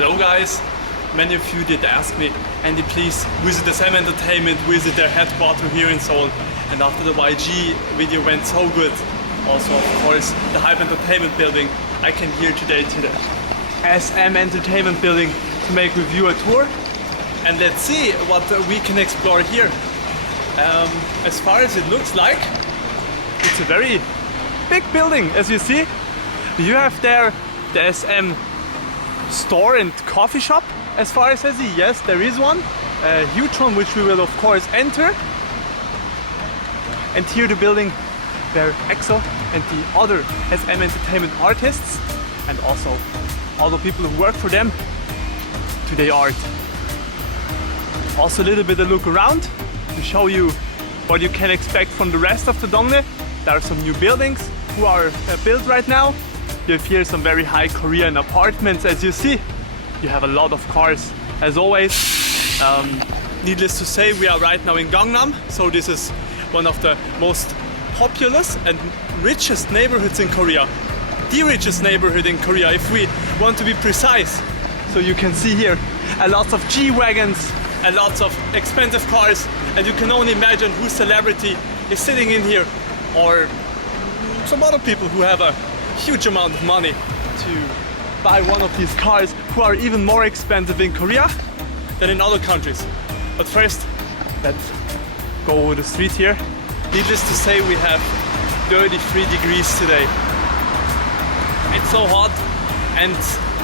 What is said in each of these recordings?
Hello guys, many of you did ask me, Andy, please visit the SM Entertainment, visit their headquarters here in Seoul. And after the YG video went so good, also of course the Hype Entertainment building, I came here today to the SM Entertainment building to make with you a tour. And let's see what we can explore here. As far as it looks like, it's a very big building, as you see. You have there the SM store and coffee shop, as far as I see. Yes, there is one, a huge one, which we will of course enter. And here the building where EXO and the other SM Entertainment artists and also all the people who work for them today art. Also a little bit of look around to show you what you can expect from the rest of the Dongne. There are some new buildings who are built right now. You have here some very high Korean apartments, as you see. You have a lot of cars, as always. Needless to say, we are right now in Gangnam, so this is one of the most populous and richest neighborhoods in Korea. The richest neighborhood in Korea, if we want to be precise. So you can see here a lot of G-Wagons, a lot of expensive cars, and you can only imagine whose celebrity is sitting in here, or some other people who have a huge amount of money to buy one of these cars, who are even more expensive in Korea than in other countries. But first, let's go over the street here. Needless to say, we have 33 degrees today. It's so hot, and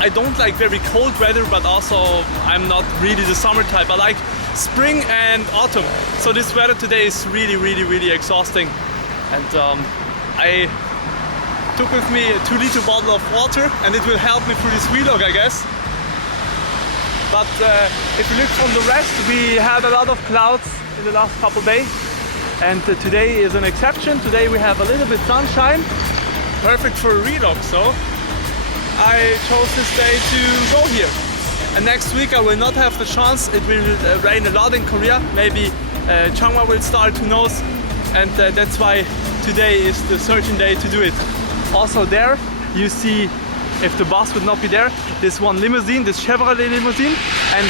I don't like very cold weather, but also I'm not really the summer type. I like spring and autumn. So this weather today is really exhausting. And I took with me a 2-liter bottle of water, and it will help me through this vlog, I guess. But if you look from the rest, we had a lot of clouds in the last couple days, and today is an exception. Today we have a little bit sunshine, perfect for a vlog. So I chose this day to go here. And next week I will not have the chance. It will rain a lot in Korea. Maybe Changwon will start, who knows. And that's why today is the certain day to do it. Also there you see, if the bus would not be there, this one limousine, this Chevrolet limousine, and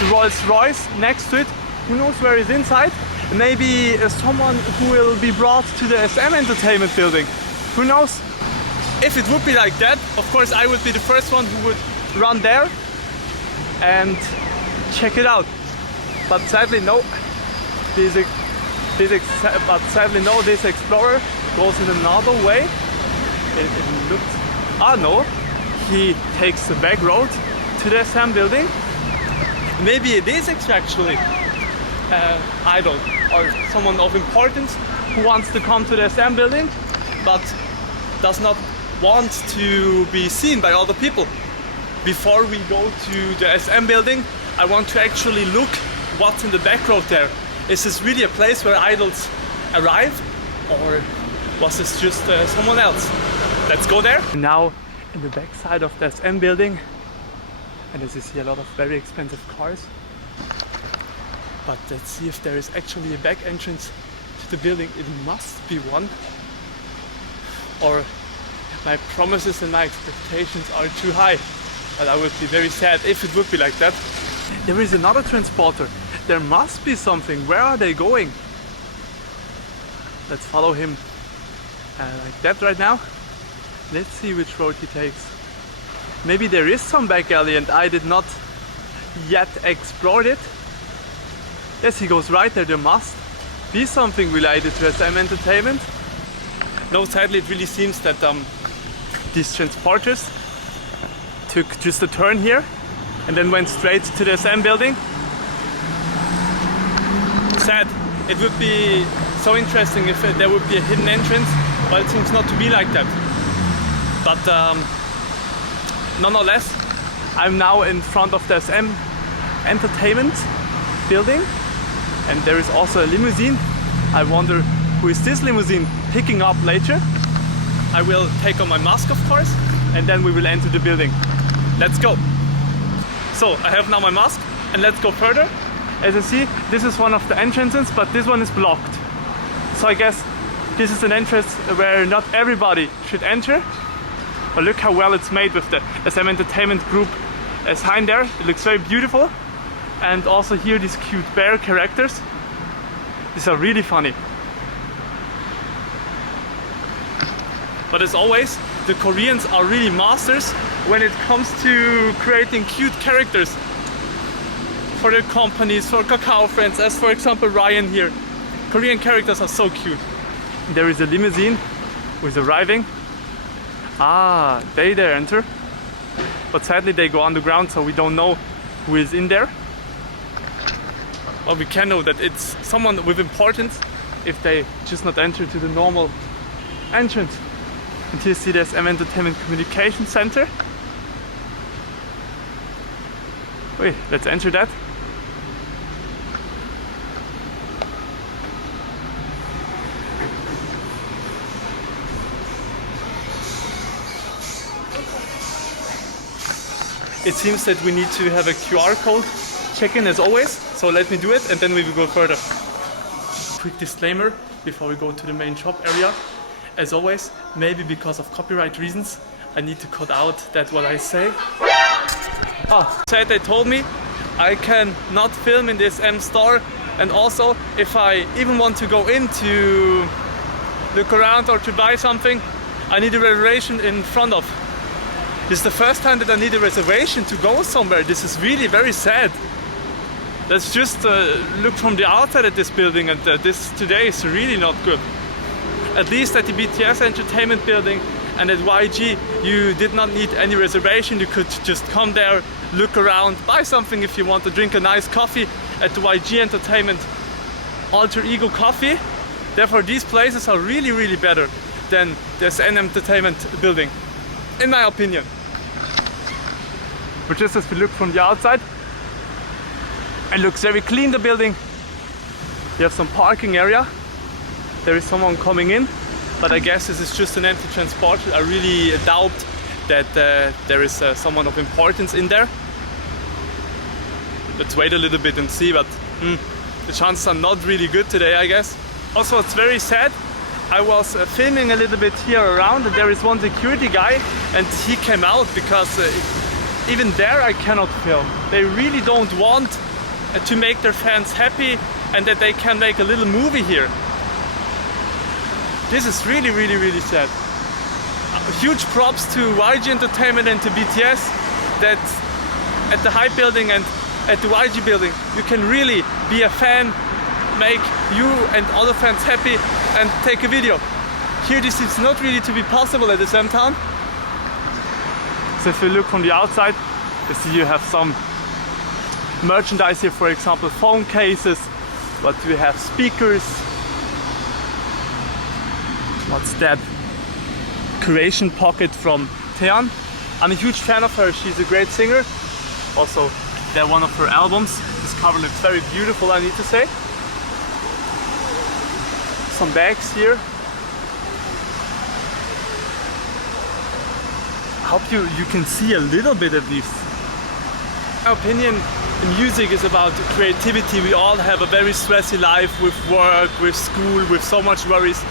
the Rolls Royce next to it. Who knows where is inside? Maybe someone who will be brought to the SM Entertainment building. Who knows? If it would be like that, of course I would be the first one who would run there and check it out. But sadly no. This explorer goes in another way. It looks... Ah no, he takes the back road to the SM building. Maybe it is actually idol or someone of importance who wants to come to the SM building, but does not want to be seen by other people. Before we go to the SM building, I want to actually look what's in the back road there. Is this really a place where idols arrive, or was this just someone else? Let's go there. Now in the back side of the SM building, and as you see, a lot of very expensive cars. But let's see if there is actually a back entrance to the building. It must be one, or my promises and my expectations are too high. But I would be very sad if it would be like that. There is another transporter. There must be something. Where are they going? Let's follow him like that right now. Let's see which road he takes. Maybe there is some back alley and I did not yet explore it. Yes, he goes right there. There must be something related to SM Entertainment. No, sadly it really seems that these transporters took just a turn here and then went straight to the SM building. Sad. It would be so interesting if there would be a hidden entrance, but it seems not to be like that. But nonetheless, I'm now in front of the SM Entertainment building, and there is also a limousine. I wonder who is this limousine picking up later. I will take on my mask, of course, and then we will enter the building. Let's go. So I have now my mask, and let's go further. As you see, this is one of the entrances, but this one is blocked. So I guess this is an entrance where not everybody should enter. But look how well it's made with the SM Entertainment Group a sign there. It looks very beautiful. And also here these cute bear characters. These are really funny. But as always, the Koreans are really masters when it comes to creating cute characters for their companies, for Kakao friends, as for example Ryan here. Korean characters are so cute. There is a limousine who is arriving. Ah, they enter. But sadly they go underground, so we don't know who is in there. Well, we can know that it's someone with importance if they just not enter to the normal entrance. And here you see there's Entertainment Communication Center. Wait, let's enter that. It seems that we need to have a QR code check-in as always, so let me do it and then we will go further. Quick disclaimer before we go to the main shop area. As always, maybe because of copyright reasons, I need to cut out that what I say. Said they told me I can not film in this M store, and also if I even want to go in to look around or to buy something, I need a reservation in front of. This is the first time that I need a reservation to go somewhere. This is really very sad. Let's just look from the outside at this building, and this today is really not good. At least at the BTS Entertainment building and at YG, you did not need any reservation. You could just come there, look around, buy something if you want to drink a nice coffee at the YG Entertainment Alter Ego Coffee. Therefore, these places are really, really better than the SN Entertainment building, in my opinion. But just as we look from the outside, it looks very clean, the building. You have some parking area. There is someone coming in, but I guess this is just an empty transport. I really doubt that there is someone of importance in there. Let's wait a little bit and see, but the chances are not really good today, I guess. Also, it's very sad. I was filming a little bit here around, and there is one security guy, and he came out because even there I cannot film. They really don't want to make their fans happy and that they can make a little movie here. This is really, really, really sad. Huge props to YG Entertainment and to BTS that at the Hype building and at the YG building you can really be a fan, make you and other fans happy and take a video. Here this is not really to be possible at the SMTOWN. So if you look from the outside, you see you have some merchandise here, for example phone cases, but we have speakers. What's that? Creation Pocket from TAEYEON. I'm a huge fan of her, she's a great singer. Also, they're one of her albums. This cover looks very beautiful, I need to say. Some bags here. I hope you can see a little bit at least. In my opinion, music is about creativity. We all have a very stressy life with work, with school, with so much worries.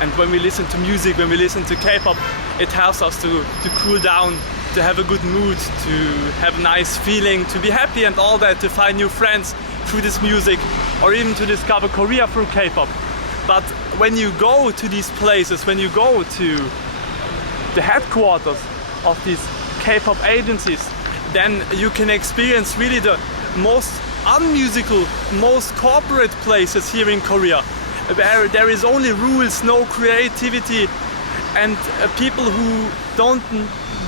And when we listen to music, when we listen to K-pop, it helps us to cool down, to have a good mood, to have a nice feeling, to be happy and all that, to find new friends through this music, or even to discover Korea through K-pop. But when you go to these places, when you go to the headquarters of these K-pop agencies, then you can experience really the most unmusical, most corporate places here in Korea, where there is only rules, no creativity, and people who don't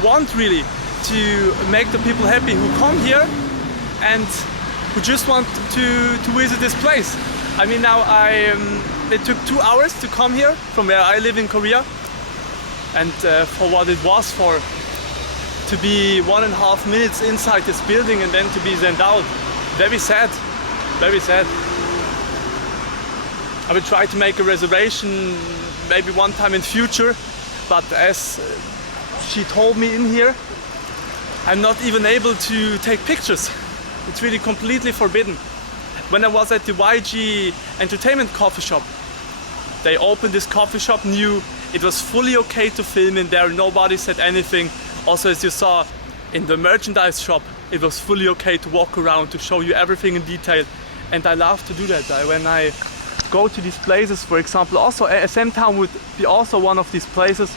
want really to make the people happy who come here and who just want to visit this place. I mean, now it took 2 hours to come here from where I live in Korea, and for what it was for to be 1.5 minutes inside this building and then to be sent out. Very sad, very sad. I will try to make a reservation maybe one time in future, but as she told me in here, I'm not even able to take pictures. It's really completely forbidden. When I was at the YG Entertainment coffee shop, they opened this coffee shop new. It was fully okay to film in there, nobody said anything. Also, as you saw in the merchandise shop, it was fully okay to walk around, to show you everything in detail. And I love to do that. When I go to these places, for example, also SMTOWN would be also one of these places.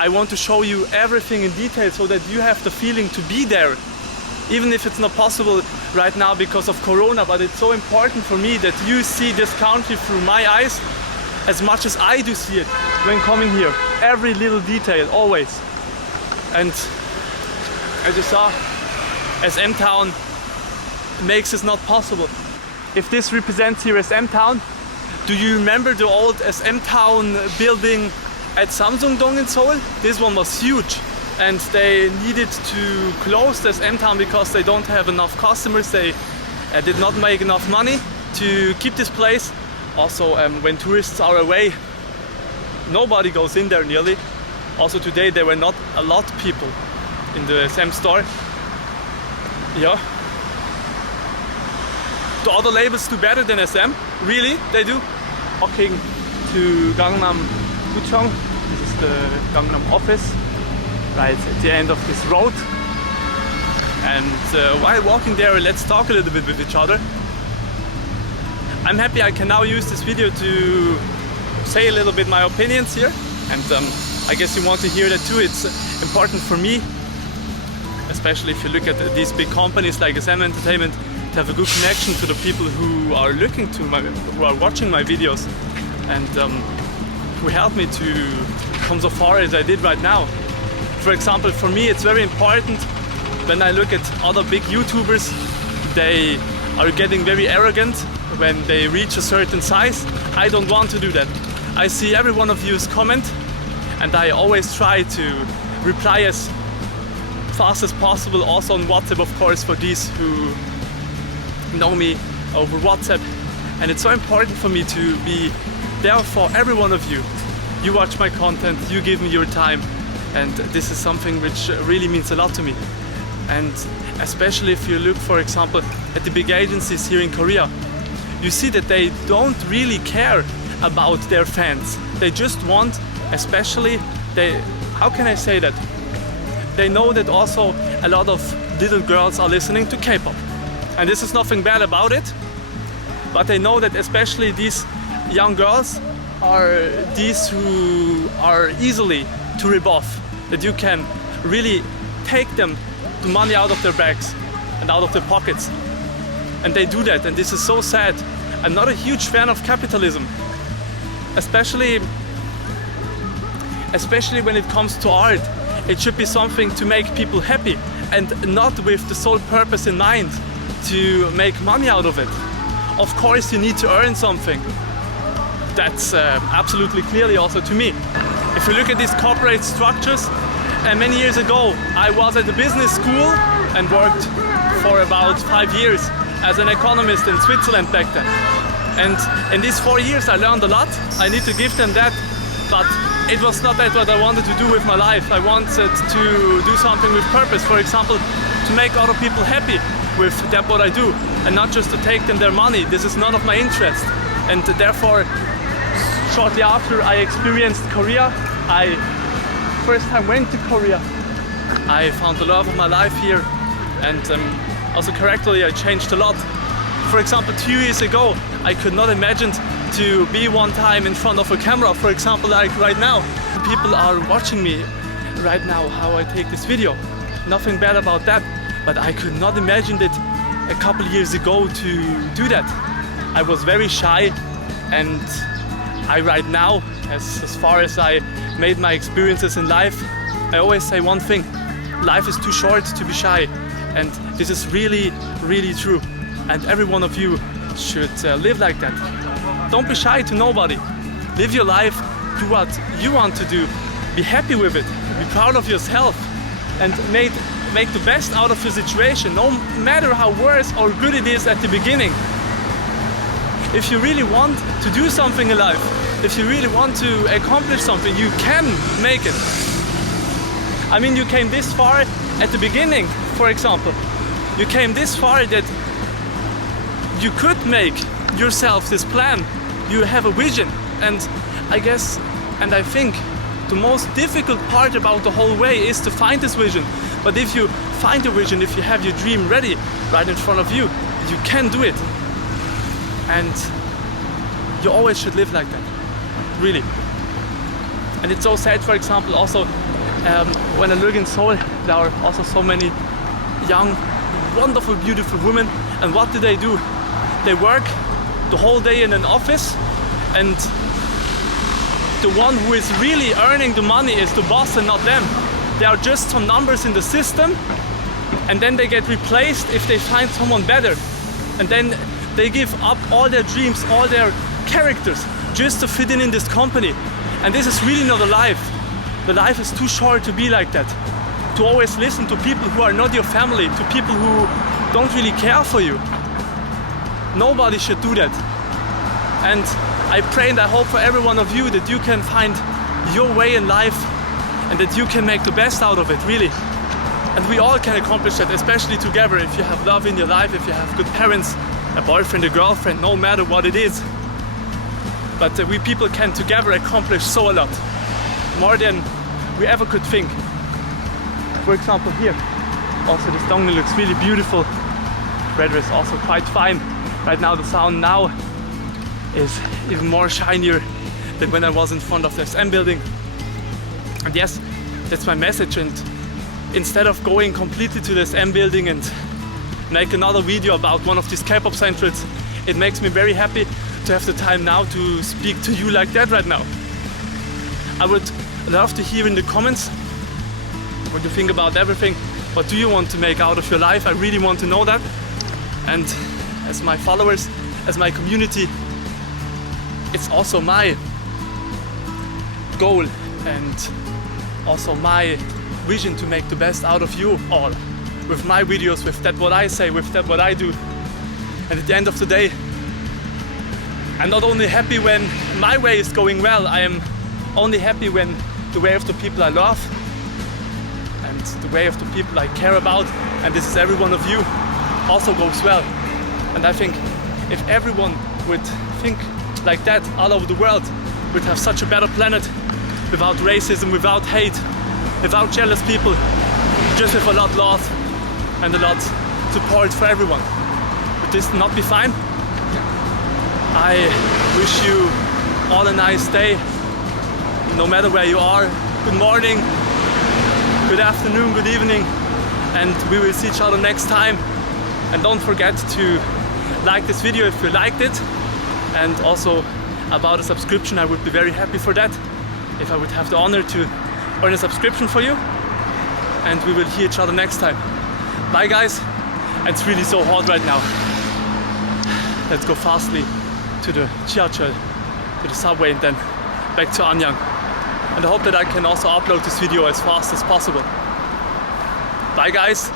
I want to show you everything in detail so that you have the feeling to be there. Even if it's not possible right now because of Corona, but it's so important for me that you see this country through my eyes as much as I do see it when coming here. Every little detail, always. And as you saw, SMTOWN makes this not possible. If this represents here SMTOWN, do you remember the old SMTOWN building at SMTOWN in Seoul? This one was huge, and they needed to close the SMTOWN because they don't have enough customers. They did not make enough money to keep this place. Also, when tourists are away, nobody goes in there nearly. Also today there were not a lot of people in the SM store. Yeah. Do other labels do better than SM? Really? They do? Walking to Gangnam Gucheong. This is the Gangnam office, right at the end of this road. And while walking there, let's talk a little bit with each other. I'm happy I can now use this video to say a little bit my opinions here. And I guess you want to hear that too. It's important for me, especially if you look at these big companies like SM Entertainment, to have a good connection to the people who are who are watching my videos, and who help me to come so far as I did right now. For example, for me it's very important when I look at other big YouTubers, they are getting very arrogant when they reach a certain size. I don't want to do that. I see every one of you's comment, and I always try to reply as fast as possible, also on WhatsApp, of course, for these who know me over WhatsApp. And it's so important for me to be there for every one of you. You watch my content, you give me your time, and this is something which really means a lot to me. And especially if you look, for example, at the big agencies here in Korea, you see that they don't really care about their fans. They just want, especially, how can I say that? They know that also a lot of little girls are listening to K-pop. And this is nothing bad about it, but they know that especially these young girls are these who are easily to rip off, that you can really take them the money out of their bags and out of their pockets. And they do that, and this is so sad. I'm not a huge fan of capitalism, especially when it comes to art. It should be something to make people happy and not with the sole purpose in mind to make money out of it. Of course you need to earn something. That's absolutely clearly also to me. If you look at these corporate structures, many years ago I was at a business school and worked for about 5 years as an economist in Switzerland back then. And in these 4 years I learned a lot. I need to give them that, but it was not that what I wanted to do with my life. I wanted to do something with purpose. For example, to make other people happy with that what I do, and not just to take them their money. This is none of my interest. And therefore, shortly after I experienced Korea, first time went to Korea, I found the love of my life here, and also characterly I changed a lot. For example, 2 years ago, I could not imagine to be one time in front of a camera, for example, like right now. People are watching me right now, how I take this video. Nothing bad about that, but I could not imagine that a couple years ago to do that. I was very shy, and right now, as far as I made my experiences in life, I always say one thing: life is too short to be shy, and this is really, really true. And every one of you should live like that. Don't be shy to nobody. Live your life, do what you want to do, be happy with it, be proud of yourself, and make the best out of your situation, no matter how worse or good it is at the beginning. If you really want to do something in life, if you really want to accomplish something, you can make it. I mean, you came this far at the beginning, for example. You came this far that you could make yourself this plan. You have a vision, and I guess, and I think the most difficult part about the whole way is to find this vision, But if you find your vision, if you have your dream ready right in front of you, you can do it. And you always should live like that, really. And it's so sad, for example, also when I look in Seoul, there are also so many young, wonderful, beautiful women. And what do? They work the whole day in an office, and the one who is really earning the money is the boss and not them. They are just some numbers in the system, and then they get replaced if they find someone better. And then they give up all their dreams, all their characters, just to fit in this company. And this is really not a life. The life is too short to be like that. To always listen to people who are not your family, to people who don't really care for you. Nobody should do that. And I pray and I hope for every one of you that you can find your way in life and that you can make the best out of it, really. And we all can accomplish that, especially together. If you have love in your life, if you have good parents, a boyfriend, a girlfriend, no matter what it is. But we people can together accomplish so a lot, more than we ever could think. For example, here, also this dongle looks really beautiful. Weather is also quite fine. Right now the sound now is even more shinier than when I was in front of the SM building. And yes, that's my message. And instead of going completely to the SM building and make another video about one of these K-pop centers, it makes me very happy to have the time now to speak to you like that right now. I would love to hear in the comments what you think about everything. What do you want to make out of your life? I really want to know that. And as my followers, as my community, it's also my goal and also my vision to make the best out of you all. With my videos, with that what I say, with that what I do. And at the end of the day, I'm not only happy when my way is going well, I am only happy when the way of the people I love and the way of the people I care about, and this is every one of you, also goes well. And I think if everyone would think like that all over the world, we'd have such a better planet without racism, without hate, without jealous people, just with a lot of love and a lot of support for everyone. Would this not be fine? I wish you all a nice day, no matter where you are. Good morning, good afternoon, good evening, and we will see each other next time. And don't forget to like this video if you liked it, and also about a subscription. I would be very happy for that, if I would have the honor to earn a subscription for you. And we will hear each other next time. Bye guys, it's really so hot right now. Let's go fastly to the Chiachel, to the subway, and then back to Anyang. And I hope that I can also upload this video as fast as possible. Bye guys.